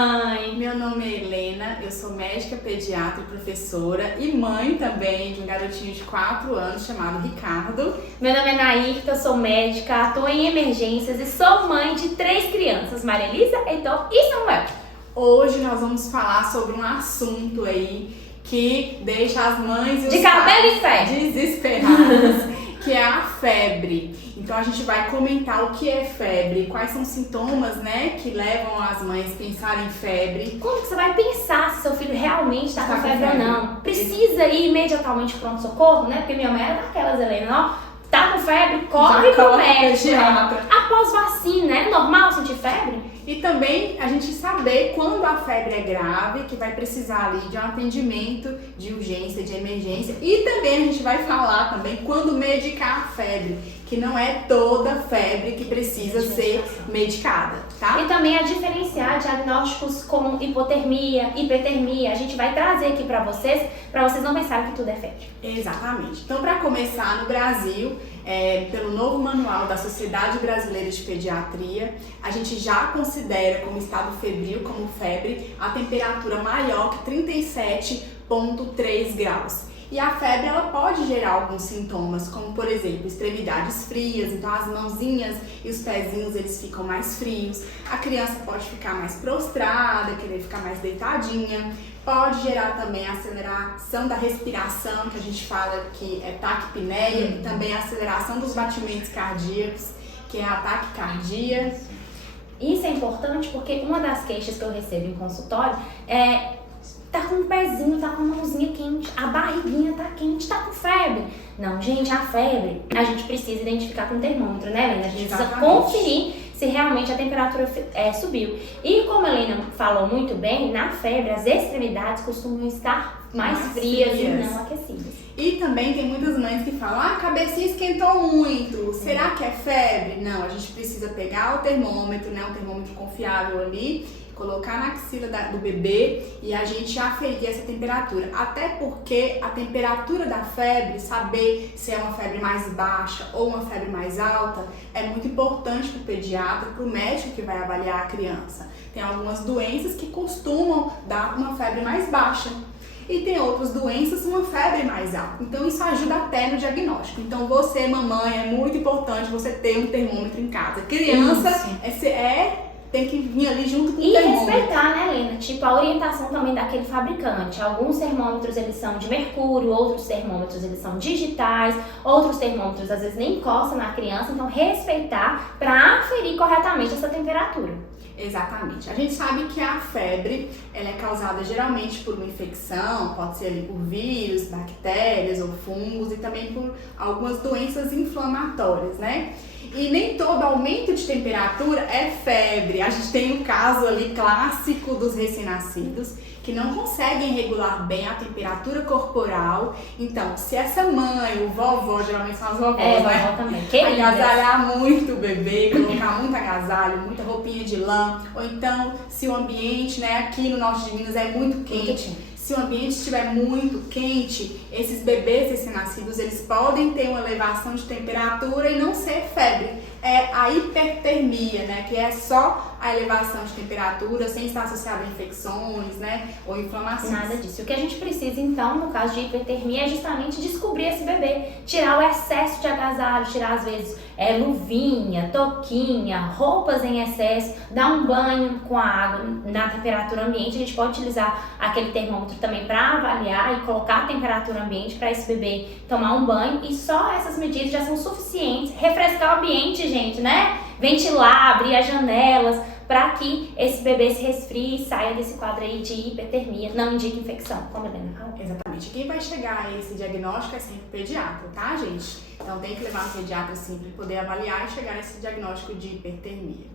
mãe! Meu nome é Helena, eu sou médica, pediatra e professora e mãe também de um garotinho de 4 anos chamado Ricardo. Meu nome é Nairta, eu sou médica, atuo em emergências e sou mãe de 3 crianças, Maria Elisa, Heitor e Samuel. Hoje nós vamos falar sobre um assunto aí que deixa as mães e os de cabelo e pais febre desesperados, que é a febre. Então a gente vai comentar o que é febre, quais são os sintomas, né, que levam as mães a pensarem em febre. Como que você vai pensar se seu filho realmente está com febre ou não? Precisa ir imediatamente pro pronto-socorro, né? Porque minha mãe era daquelas, Helena, ó. Tá com febre, corre pro médico. Após vacina, é normal sentir febre? E também a gente saber quando a febre é grave, que vai precisar ali de um atendimento de urgência, de emergência. E também a gente vai falar também quando medicar a febre, que não é toda febre que precisa ser medicada, tá? E também a diferenciar diagnósticos como hipotermia, hipertermia. A gente vai trazer aqui pra vocês não pensarem que tudo é febre. Exatamente. Então, para começar, no Brasil, pelo novo manual da Sociedade Brasileira de Pediatria, a gente já considera como estado febril, como febre, a temperatura maior que 37,3 graus. E a febre, ela pode gerar alguns sintomas, como por exemplo, extremidades frias, então as mãozinhas e os pezinhos eles ficam mais frios, a criança pode ficar mais prostrada, querer ficar mais deitadinha, pode gerar também a aceleração da respiração, que a gente fala que é taquipneia, e também a aceleração dos batimentos cardíacos, que é a taquicardia. Isso é importante porque uma das queixas que eu recebo em consultório é: tá com o pezinho, tá com a mãozinha quente, a barriguinha tá quente, tá com febre. Não, gente, a febre a gente precisa identificar com o termômetro, né, Helena? A gente precisa conferir se realmente a temperatura subiu. E como a Helena falou muito bem, na febre as extremidades costumam estar mais frias e não aquecidas. E também tem muitas mães que falam: a cabecinha esquentou muito, será que é febre? Não, a gente precisa pegar o termômetro, né, um termômetro confiável ali, colocar na axila do bebê e a gente aferir essa temperatura. Até porque a temperatura da febre, saber se é uma febre mais baixa ou uma febre mais alta, é muito importante para o pediatra, para o médico que vai avaliar a criança. Tem algumas doenças que costumam dar uma febre mais baixa e tem outras doenças uma febre mais alta. Então isso ajuda até no diagnóstico. Então você, mamãe, é muito importante você ter um termômetro em casa. Criança tem que vir ali junto com o termômetro. E respeitar, né, Helena? Tipo, a orientação também daquele fabricante. Alguns termômetros, eles são de mercúrio, outros termômetros, eles são digitais, outros termômetros, às vezes, nem encostam na criança. Então, respeitar para aferir corretamente essa temperatura. Exatamente. A gente sabe que a febre, ela é causada geralmente por uma infecção, pode ser ali por vírus, bactérias ou fungos e também por algumas doenças inflamatórias, né? E nem todo aumento de temperatura é febre. A gente tem um caso ali clássico dos recém-nascidos que não conseguem regular bem a temperatura corporal. Então, se essa mãe, o vovó, geralmente são as vovós, né? Também. Agasalhar muito o bebê, colocar muito agasalho, muita roupinha de lã, ou então, se o ambiente, né, aqui no norte de Minas é muito quente, se o ambiente estiver muito quente, esses bebês recém-nascidos, eles podem ter uma elevação de temperatura e não ser febre. É a hipertermia, né, que é só a elevação de temperatura sem estar associada a infecções, né, ou inflamações. Nada disso. O que a gente precisa, então, no caso de hipertermia, é justamente descobrir esse bebê, tirar o excesso de agasalho, tirar, às vezes, luvinha, touquinha, roupas em excesso, dar um banho com a água na temperatura ambiente. A gente pode utilizar aquele termômetro também para avaliar e colocar a temperatura ambiente para esse bebê tomar um banho, e só essas medidas já são suficientes. Refrescar o ambiente, gente, né? Ventilar, abrir as janelas, para que esse bebê se resfrie e saia desse quadro aí de hipertermia, não indica infecção, como a Helena falou. Exatamente. Quem vai chegar a esse diagnóstico é sempre o pediatra, tá, gente? Então tem que levar no pediatra sim para poder avaliar e chegar a esse diagnóstico de hipertermia.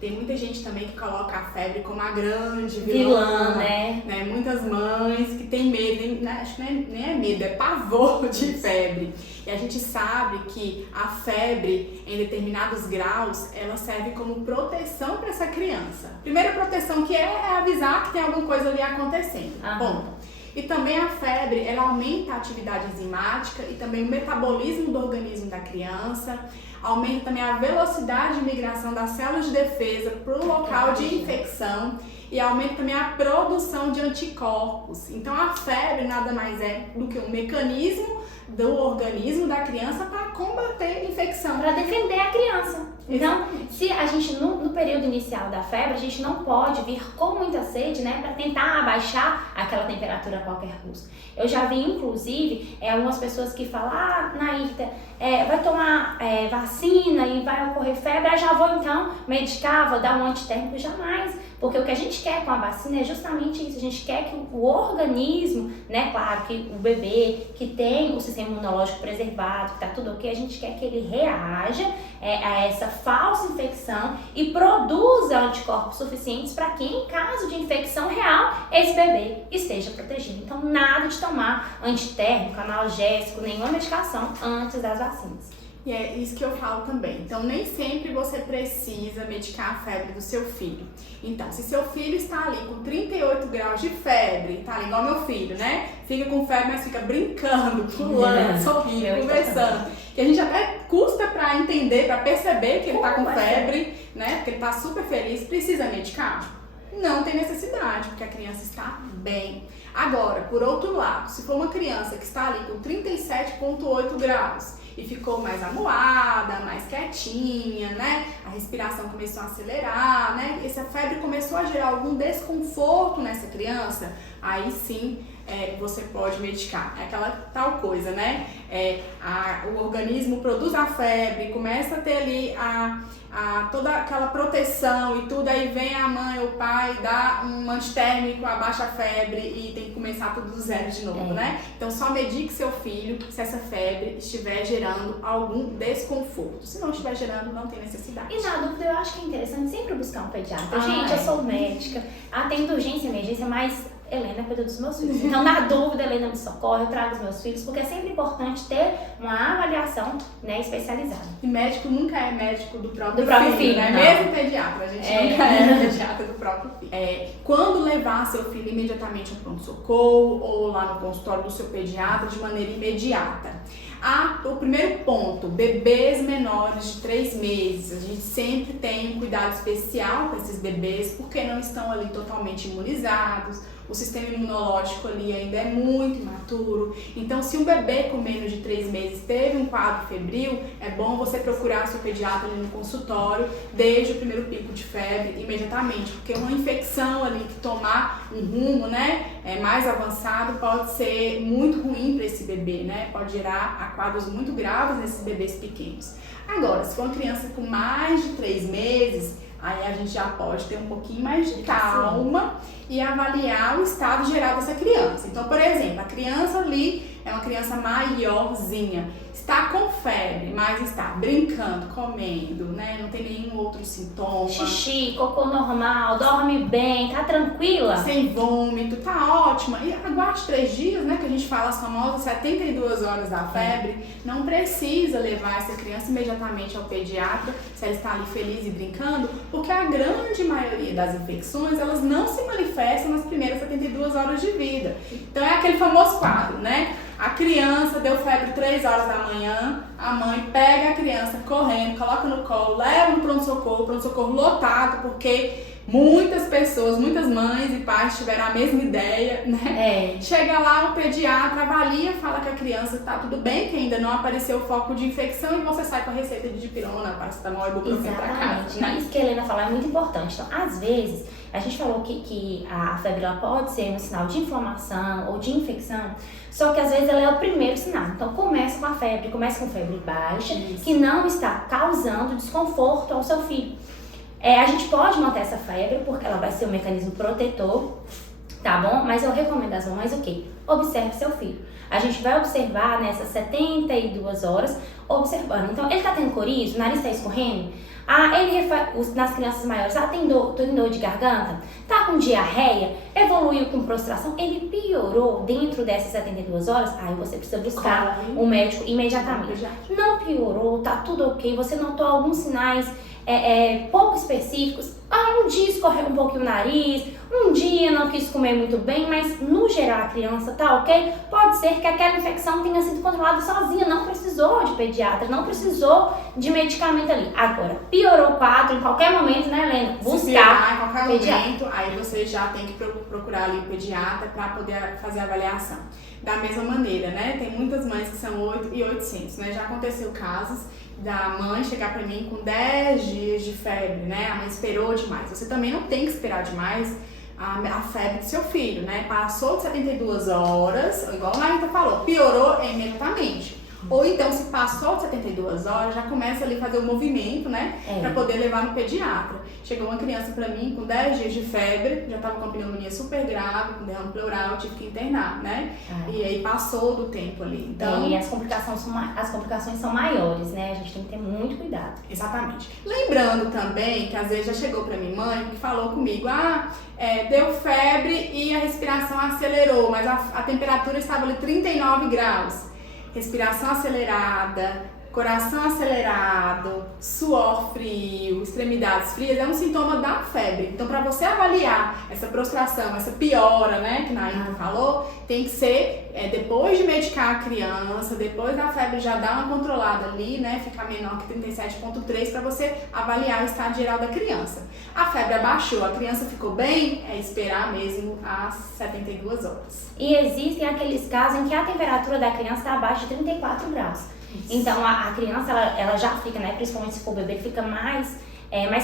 Tem muita gente também que coloca a febre como a grande vilã, né? Muitas mães que têm medo, acho que nem é medo, é pavor de febre. E a gente sabe que a febre, em determinados graus, ela serve como proteção para essa criança. Primeira proteção que é avisar que tem alguma coisa ali acontecendo. Ponto. E também a febre, ela aumenta a atividade enzimática e também o metabolismo do organismo da criança, aumenta também a velocidade de migração das células de defesa para o local de infecção e aumenta também a produção de anticorpos. Então a febre nada mais é do que um mecanismo do organismo da criança para combater infecção. Para defender a criança. Então, se a gente, no período inicial da febre, a gente não pode vir com muita sede, né, para tentar abaixar aquela temperatura a qualquer custo. Eu já vi, inclusive, algumas pessoas que falam, Nairta, vai tomar vacina e vai ocorrer febre, já vou então medicar, vou dar um antitérmico, jamais. Porque o que a gente quer com a vacina é justamente isso, a gente quer que o organismo, né, claro que o bebê que tem o sistema imunológico preservado, que tá tudo ok, a gente quer que ele reaja a essa falsa infecção e produza anticorpos suficientes para que, em caso de infecção real, esse bebê esteja protegido. Então, nada de tomar antitérmico, analgésico, nenhuma medicação antes das vacinas. E é isso que eu falo também. Então, nem sempre você precisa medicar a febre do seu filho. Então, se seu filho está ali com 38 graus de febre, tá ali igual meu filho, né? Fica com febre, mas fica brincando, pulando, sorrindo, conversando. Que a gente até custa pra entender, pra perceber que ele tá com febre, né? Porque ele tá super feliz. Precisa medicar? Não tem necessidade, porque a criança está bem. Agora, por outro lado, se for uma criança que está ali com 37,8 graus e ficou mais amuada, mais quietinha, né? A respiração começou a acelerar, né? Essa febre começou a gerar algum desconforto nessa criança, aí sim você pode medicar. É aquela tal coisa, né? O organismo produz a febre, começa a ter ali toda aquela proteção e tudo, aí vem a mãe ou o pai, dá um antitérmico, abaixa a febre e tem que começar tudo do zero de novo, né? Então só medique seu filho se essa febre estiver gerando algum desconforto. Se não estiver gerando, não tem necessidade. E na dúvida, eu acho que é interessante sempre buscar um pediatra. Gente, eu sou médica, atendo urgência e emergência, mas Helena cuida dos meus filhos. Então, na dúvida, Helena me socorre, eu trago os meus filhos, porque é sempre importante ter uma avaliação, né, especializada. E médico nunca é médico do próprio filho, né? Não. Mesmo pediatra, a gente nunca é pediatra do próprio filho. Quando levar seu filho imediatamente ao pronto-socorro ou lá no consultório do seu pediatra de maneira imediata. O primeiro ponto, bebês menores de 3 meses. A gente sempre tem um cuidado especial com esses bebês, porque não estão ali totalmente imunizados. O sistema imunológico ali ainda é muito imaturo. Então, se um bebê com menos de 3 meses teve um quadro febril, é bom você procurar seu pediatra ali no consultório, desde o primeiro pico de febre, imediatamente. Porque uma infecção ali que tomar um rumo, né, mais avançado, pode ser muito ruim para esse bebê, né? Pode gerar quadros muito graves nesses bebês pequenos. Agora, se for uma criança com mais de 3 meses, aí a gente já pode ter um pouquinho mais de calma e avaliar o estado geral dessa criança. Então, por exemplo, a criança ali é uma criança maiorzinha, está com febre, mas está brincando, comendo, né? Não tem nenhum outro sintoma. Xixi, cocô normal, dorme bem, tá tranquila? Sem vômito, tá ótima. E aguarde 3 dias, né? Que a gente fala as famosas 72 horas da febre. Não precisa levar essa criança imediatamente ao pediatra se ela está ali feliz e brincando, porque a grande maioria das infecções, elas não se manifestam nas primeiras 72 horas de vida. Então é aquele famoso quadro, né? A criança deu febre 3 horas da manhã, a mãe pega a criança correndo, coloca no colo, leva no pronto-socorro lotado, porque muitas pessoas, muitas mães e pais tiveram a mesma ideia, né? Chega lá, o pediatra avalia, fala que a criança tá tudo bem, que ainda não apareceu o foco de infecção e você sai com a receita de dipirona, paracetamol e ibuprofeno pra casa. Né? Isso que a Helena falou é muito importante. Então, às vezes, a gente falou que a febre ela pode ser um sinal de inflamação ou de infecção, só que às vezes ela é o primeiro sinal. Então, começa com a febre, começa com febre baixa, que não está causando desconforto ao seu filho. A gente pode manter essa febre porque ela vai ser um mecanismo protetor, tá bom? Mas eu recomendo às mamães o quê? Observe seu filho. A gente vai observar nessas 72 horas, observando. Então, ele tá tendo coriza, o nariz tá escorrendo? Nas crianças maiores, tem dor de garganta? Tá com diarreia? Evoluiu com prostração? Ele piorou dentro dessas 72 horas? Aí você precisa buscar um médico imediatamente. Não piorou, tá tudo ok, você notou alguns sinais pouco específicos. Um dia escorreu um pouquinho o nariz, um dia não quis comer muito bem, mas no geral a criança tá ok. Pode ser que aquela infecção tenha sido controlada sozinha, não precisou de pediatra, não precisou de medicamento ali. Agora, piorou o quadro em qualquer momento, né, Helena? Se piorar em qualquer momento, aí você já tem que procurar ali o pediatra para poder fazer a avaliação. Da mesma maneira, né? Tem muitas mães que são 8.800, né? Já aconteceu casos da mãe chegar pra mim com 10 dias de febre, né? A mãe esperou demais. Você também não tem que esperar demais a febre do seu filho, né? Passou de 72 horas, igual a Larita falou, piorou imediatamente. Ou então, se passou de 72 horas, já começa ali a fazer o movimento, né? Pra poder levar no pediatra. Chegou uma criança pra mim com 10 dias de febre, já tava com uma pneumonia super grave, com derrame pleural, tive que internar, né? E aí passou do tempo ali. Então, e as complicações são maiores, né? A gente tem que ter muito cuidado. Exatamente. Lembrando também que às vezes já chegou pra minha mãe que falou comigo, deu febre e a respiração acelerou, mas a temperatura estava ali 39 graus. Respiração acelerada, coração acelerado, suor frio, extremidades frias, é um sintoma da febre. Então, para você avaliar essa prostração, essa piora, né, que a Naina falou, tem que ser depois de medicar a criança, depois da febre já dar uma controlada ali, né, ficar menor que 37,3 para você avaliar o estado geral da criança. A febre abaixou, a criança ficou bem, é esperar mesmo às 72 horas. E existem aqueles casos em que a temperatura da criança está abaixo de 34 graus. Isso. Então a criança ela já fica, né, principalmente se for bebê, fica mais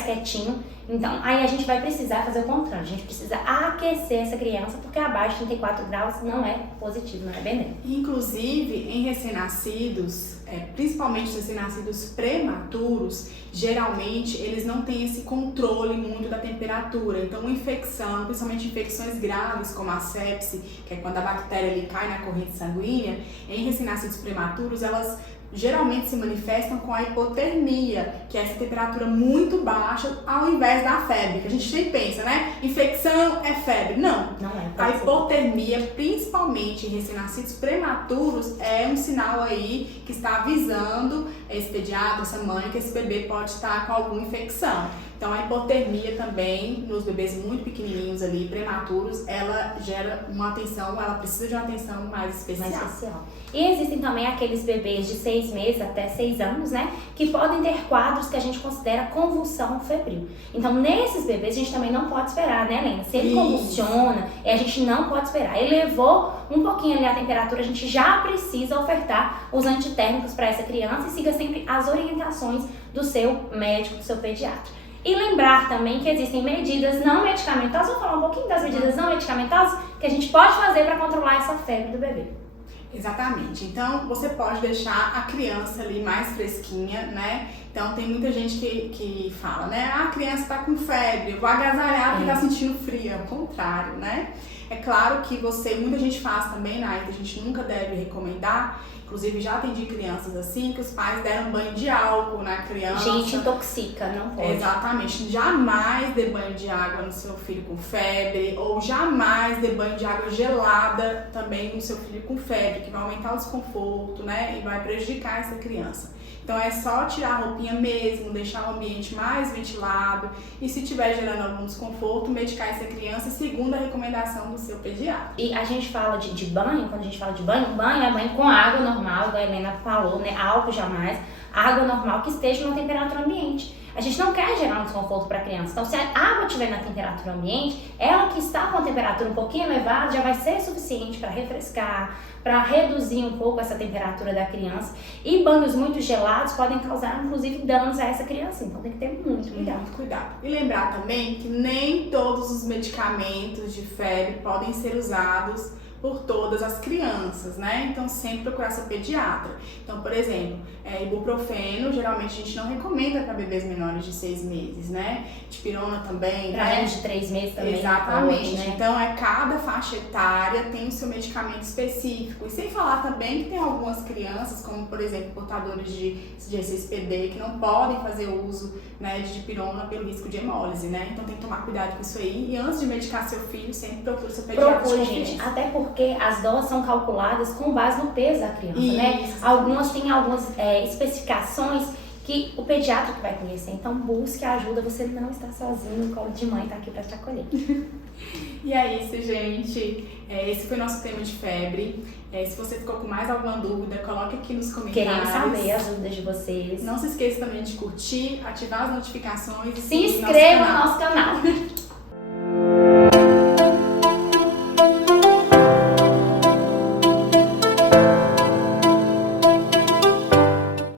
quietinho. Então aí a gente vai precisar fazer o contrário, a gente precisa aquecer essa criança, porque abaixo de 34 graus não é positivo, não é benéfico. Inclusive em recém-nascidos, principalmente recém-nascidos prematuros, geralmente eles não têm esse controle muito da temperatura. Então uma infecção, principalmente infecções graves como a sepse, que é quando a bactéria ali cai na corrente sanguínea, em recém-nascidos prematuros elas geralmente se manifestam com a hipotermia, que é essa temperatura muito baixa ao invés da febre, que a gente sempre pensa, né? Infecção é febre. Não é. A hipotermia, principalmente em recém-nascidos prematuros, é um sinal aí que está avisando esse pediatra, essa mãe, que esse bebê pode estar com alguma infecção. Então a hipotermia também, nos bebês muito pequenininhos ali, prematuros, ela gera uma atenção, ela precisa de uma atenção mais especial. E existem também aqueles bebês de 6 meses até 6 anos, né, que podem ter quadros que a gente considera convulsão febril. Então nesses bebês a gente também não pode esperar, né, Helena? Se ele convulsiona, a gente não pode esperar. Ele levou um pouquinho ali a temperatura, a gente já precisa ofertar os antitérmicos para essa criança e siga sempre as orientações do seu médico, do seu pediatra. E lembrar também que existem medidas não medicamentosas, vou falar um pouquinho das medidas não medicamentosas que a gente pode fazer para controlar essa febre do bebê. Exatamente. Então, você pode deixar a criança ali mais fresquinha, né? Então, tem muita gente que fala, né? A criança tá com febre, eu vou agasalhar porque tá sentindo frio. É o contrário, né? É claro que muita gente faz também, né? A gente nunca deve recomendar. Inclusive, já atendi crianças assim, que os pais deram banho de álcool na criança. Gente, intoxica, não pode. Exatamente. Jamais dê banho de água no seu filho com febre, ou jamais dê banho de água gelada também no seu filho com febre, que vai aumentar o desconforto, né? E vai prejudicar essa criança. Então é só tirar a roupinha mesmo, deixar o ambiente mais ventilado e se estiver gerando algum desconforto, medicar essa criança segundo a recomendação do seu pediatra. E a gente fala de banho, quando a gente fala de banho é banho com água normal, a Helena falou, né? Álcool jamais, água normal que esteja numa temperatura ambiente. A gente não quer gerar um desconforto para a criança. Então, se a água estiver na temperatura ambiente, ela que está com a temperatura um pouquinho elevada já vai ser suficiente para refrescar, para reduzir um pouco essa temperatura da criança. E banhos muito gelados podem causar, inclusive, danos a essa criança. Então, tem que ter muito cuidado. Muito cuidado. E lembrar também que nem todos os medicamentos de febre podem ser usados por todas as crianças, né? Então sempre procurar seu pediatra. Então, por exemplo, ibuprofeno, geralmente a gente não recomenda para bebês menores de 6 meses, né? Dipirona também, para menos de 3 meses também. Exatamente. Pode, né? Então, cada faixa etária tem o seu medicamento específico. E sem falar também que tem algumas crianças, como por exemplo, portadores de CSPD, que não podem fazer uso, né, de dipirona pelo risco de hemólise, né? Então tem que tomar cuidado com isso aí. E antes de medicar seu filho, sempre procure seu pediatra. Procure, gente, até porque as doses são calculadas com base no peso da criança, né? Algumas têm algumas especificações que o pediatra que vai conhecer. Então busque ajuda, você não está sozinho, o colo de mãe está aqui para te acolher. E é isso, gente. Esse foi o nosso tema de febre. Se você ficou com mais alguma dúvida, coloque aqui nos comentários. Queremos saber as dúvidas de vocês. Não se esqueça também de curtir, ativar as notificações e se inscreva no nosso canal.